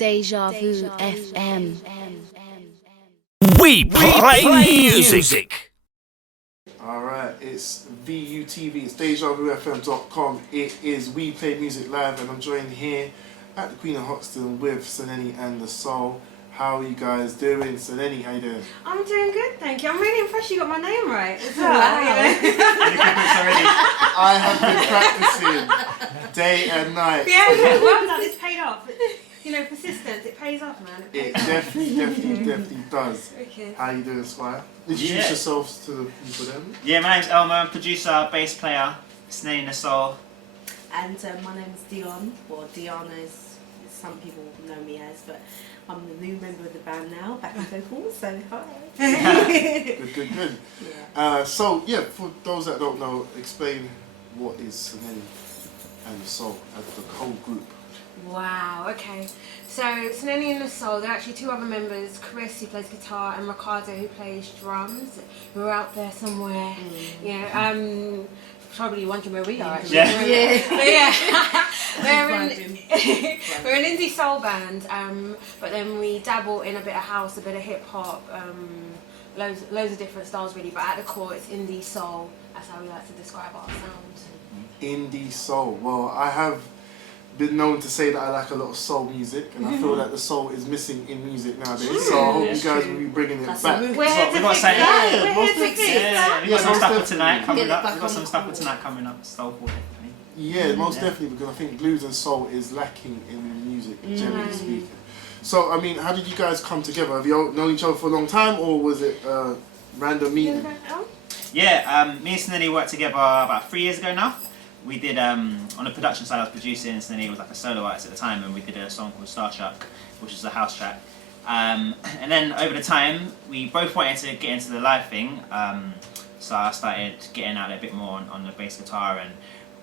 Deja Vu FM. We play music. Alright, it's VUTV, it's DejaVuFM.com. It is We Play Music Live, and I'm joined here at the Queen of Hoxton with SONENI and the Soul. How are you guys doing? SONENI, how you doing? I'm doing good, thank you. I'm really impressed you got my name right as well. I have been practicing day and night. Yeah, well done, it's paid off. You know, persistence, it pays off, man. It definitely does. Okay. How you doing, Squire? Introduce yourselves to the people then. Yeah, my name's Elmer, I'm producer, bass player, SONENI the Soul. And my name's Dion, or Diana as some people know me as, but I'm the new member of the band now, backing vocals, so hi. Good. Yeah. So, for those that don't know, explain what is SONENI and the Soul as the whole group. Wow, okay. So, SONENI and the Soul, there are actually two other members, Chris, who plays guitar, and Ricardo, who plays drums, who are out there somewhere. Yeah, probably wondering where we are actually. We're an indie soul band, but then we dabble in a bit of house, a bit of hip hop, loads of different styles really, but at the core it's indie soul. That's how we like to describe our sound. Indie soul. Well, I have been known to say that I like a lot of soul music, and I feel that the soul is missing in music nowadays. So I hope you guys will be bringing it back. We're here to fix that. We're here to fix that. We've got some most stuff for definitely. tonight coming Get it up. back We've got on some the stuff for board. tonight coming up. Soulful, definitely. Yeah, most definitely, because I think blues and soul is lacking in music, generally speaking. So, I mean, how did you guys come together? Have you all known each other for a long time, or was it random meeting? Yeah, me and SONENI worked together about 3 years ago now. We did, on the production side I was producing, SONENI was like a solo artist at the time, and we did a song called Starstruck, which is a house track. And then over the time, we both wanted to get into the live thing, so I started getting out there a bit more on the bass guitar, and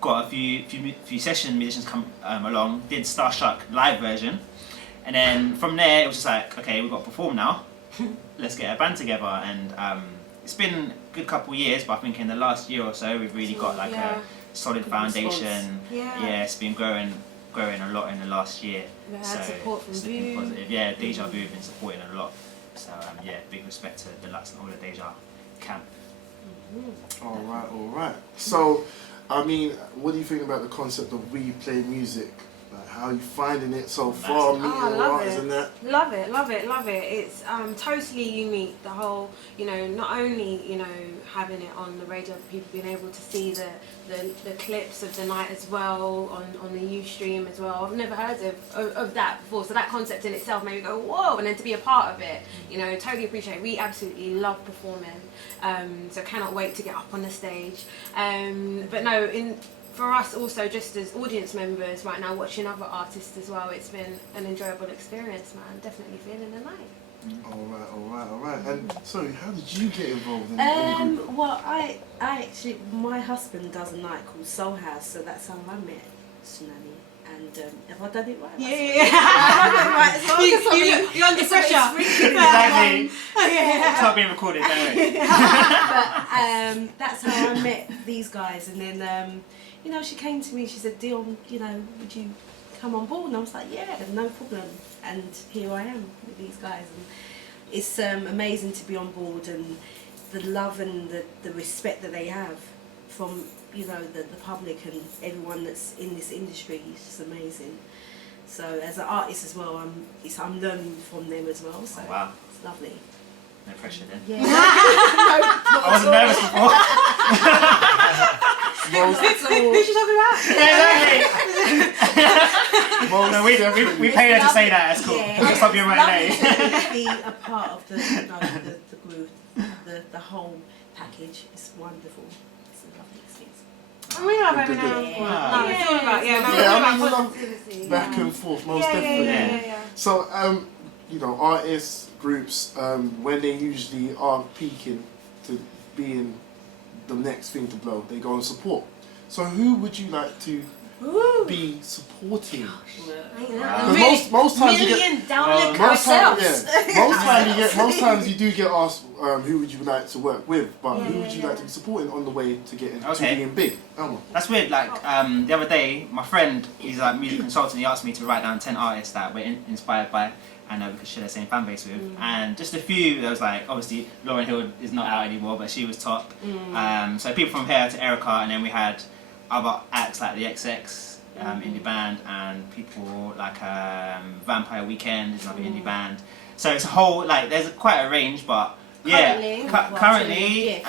got a few session musicians come along, did Starstruck live version, and then from there it was just like, okay, we've got to perform now, let's get a band together, and it's been a good couple of years, but I think in the last year or so we've really got like a solid foundation. Yeah, it's been growing a lot in the last year. We had So support from it's looking View. positive. Yeah, Deja Vu have been supporting a lot. So big respect to DLUX and all the Deja camp. All right. So, I mean, what do you think about the concept of We Play Music? Like, how are you finding it so far, meeting I the love artists it. and that? Love it. It's totally unique. The whole, not only having it on the radio, but people being able to see the clips of the night as well on the Ustream as well. I've never heard of that before, so that concept in itself made me go whoa, and then to be a part of it, totally appreciate it. We absolutely love performing, so cannot wait to get up on the stage. But no, for us also, just as audience members right now, watching other artists as well, it's been an enjoyable experience, man. Definitely feeling the night. All right. And sorry, how did you get involved in the group? Well, I actually, my husband does a night called Soul House, so that's how I met SONENI. And have I done it right? You're under pressure. Exactly. It's not being recorded, don't it? But that's how I met these guys, and then she came to me. She said, "Dion, would you come on board?" And I was like, "Yeah, no problem." And here I am with these guys, and it's amazing to be on board, and the love and the respect that they have from the public and everyone that's in this industry is just amazing. So as an artist as well, I'm learning from them as well. So Wow. it's lovely. No pressure then. Yeah. I wasn't nervous before. Who's she talking about? No, we paid her to say that. It's cool. Yeah. We'll stop you right Lovely now. to be a part of the group, the whole package. It's wonderful. It's a lovely experience. We love every now and then. No, it's all about I mean, positivity. back and forth, most definitely. Yeah. So, artists, groups, when they usually are peaking to being the next thing to blow, they go and support. So who would you like to be supporting? Wow. Because most times you get Million download most times, ourselves. most times you do get asked who would you like to work with, but who would you like to be supporting on the way to getting to being big? That's weird. Like the other day, my friend, he's like music consultant. He asked me to write down 10 artists that we're inspired by, and we could share the same fan base with. And just a few. There was like obviously Lauryn Hill is not out anymore, but she was top. So people from here to Erica, and then we had other acts like the XX. Indie band, and people like Vampire Weekend is another indie band. So it's a whole like there's quite a range, but currently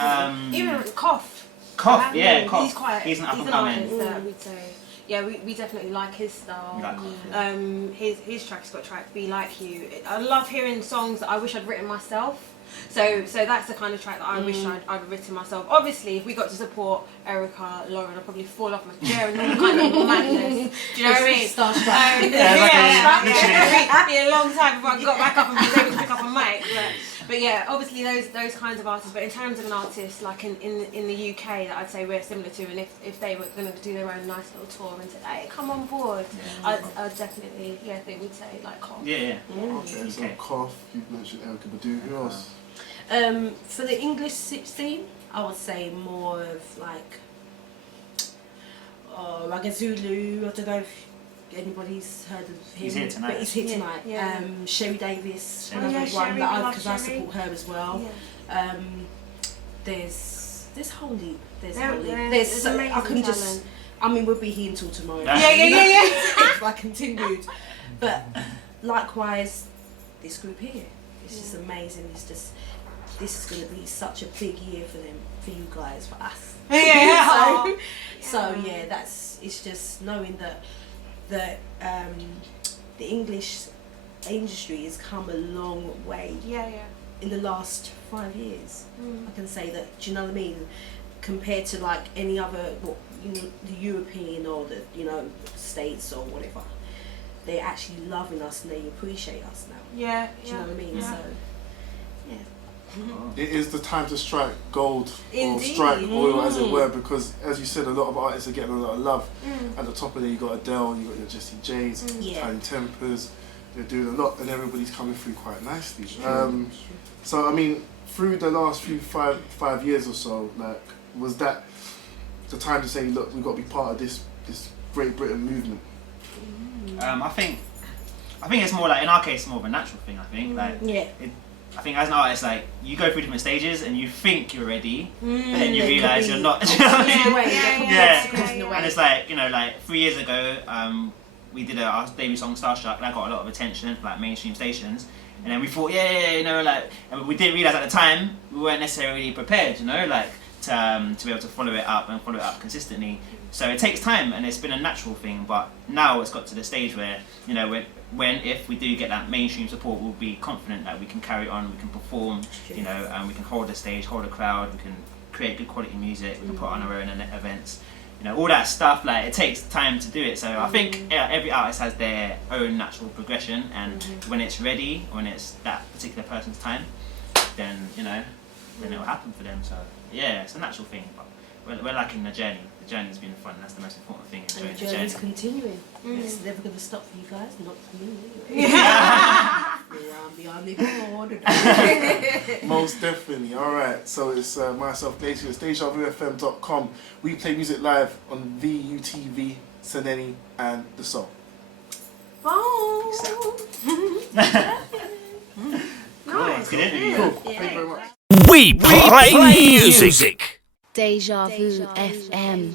even Cough. Cough. He's an up and coming. artist that we'd say. Yeah, we definitely like his style. We like Cough, His track's got a track Be Like You. I love hearing songs that I wish I'd written myself. So that's the kind of track that I wish I'd written myself. Obviously, if we got to support Erica, Lauren, I'd probably fall off my chair and all kind of madness. Do you know what I mean? Starstruck. It'd be a long time before I got back up and was able to pick up a mic. But yeah, obviously those kinds of artists. But in terms of an artist like in the UK that I'd say we're similar to, and if they were going to do their own nice little tour and say, hey, come on board, I'd definitely think we'd say like Cough. Okay, so Cough. You mentioned Erica Badu. Who else? For the English scene, I would say more of like Ragazulu. I don't know if anybody's heard of him. He's here tonight. But he's here tonight. Yeah. Sherry Davis, Oh, another yeah, one Sherry, that love because I Sherry. support her as well. Yeah. There's whole heap. There's There- whole heap. there's There's so, I amazing can just. talent. I mean, we'll be here until tomorrow. Yeah. If I continued, but likewise, this group here, it's just amazing. It's just this is going to be such a big year for them, for you guys, for us. Yeah. So yeah, it's just knowing that the English industry has come a long way Yeah. in the last 5 years. I can say that. Do you know what I mean? Compared to like any other, the European or the States or whatever, they're actually loving us and they appreciate us now. Yeah. Do you know what I mean? Yeah. So yeah. It is the time to strike gold Indeed. or strike oil, as it were, because as you said, a lot of artists are getting a lot of love. At the top of there, you got Adele, you got your Jessie J's, Yeah. Tiny Tempers. They're doing a lot, and everybody's coming through quite nicely. So I mean, through the last few five years or so, like, was that the time to say, look, we've got to be part of this Great Britain movement? I think it's more like in our case, more of a natural thing. I think I think as an artist, like you go through different stages and you think you're ready, but then you realise you're not. Do you know what I mean? Yeah. And it's like like 3 years ago, we did our debut song Starstruck. That got a lot of attention, like mainstream stations. And then we thought, and we didn't realise at the time we weren't necessarily prepared, like to be able to follow it up consistently. So it takes time, and it's been a natural thing. But now it's got to the stage where if we do get that mainstream support, we'll be confident that we can carry on, we can perform, and we can hold the stage, hold a crowd, we can create good quality music, we can put on our own events. All that stuff, like it takes time to do it. So I think every artist has their own natural progression, and when it's ready, when it's that particular person's time, then then it'll happen for them. So yeah, it's a natural thing, but we're liking the journey. The journey's been fun. That's the most important thing. And Enjoying the the journey. journey's continuing. It's never going to stop for you guys, not for me anyway. Most definitely. All right. So it's myself, Glacier. It's DejaVuFM.com. We play music live on VUTV, SONENI, and The Soul. Bye. Cool. It's good interview. Cool. Thank you very much. We play music. Deja Vu FM.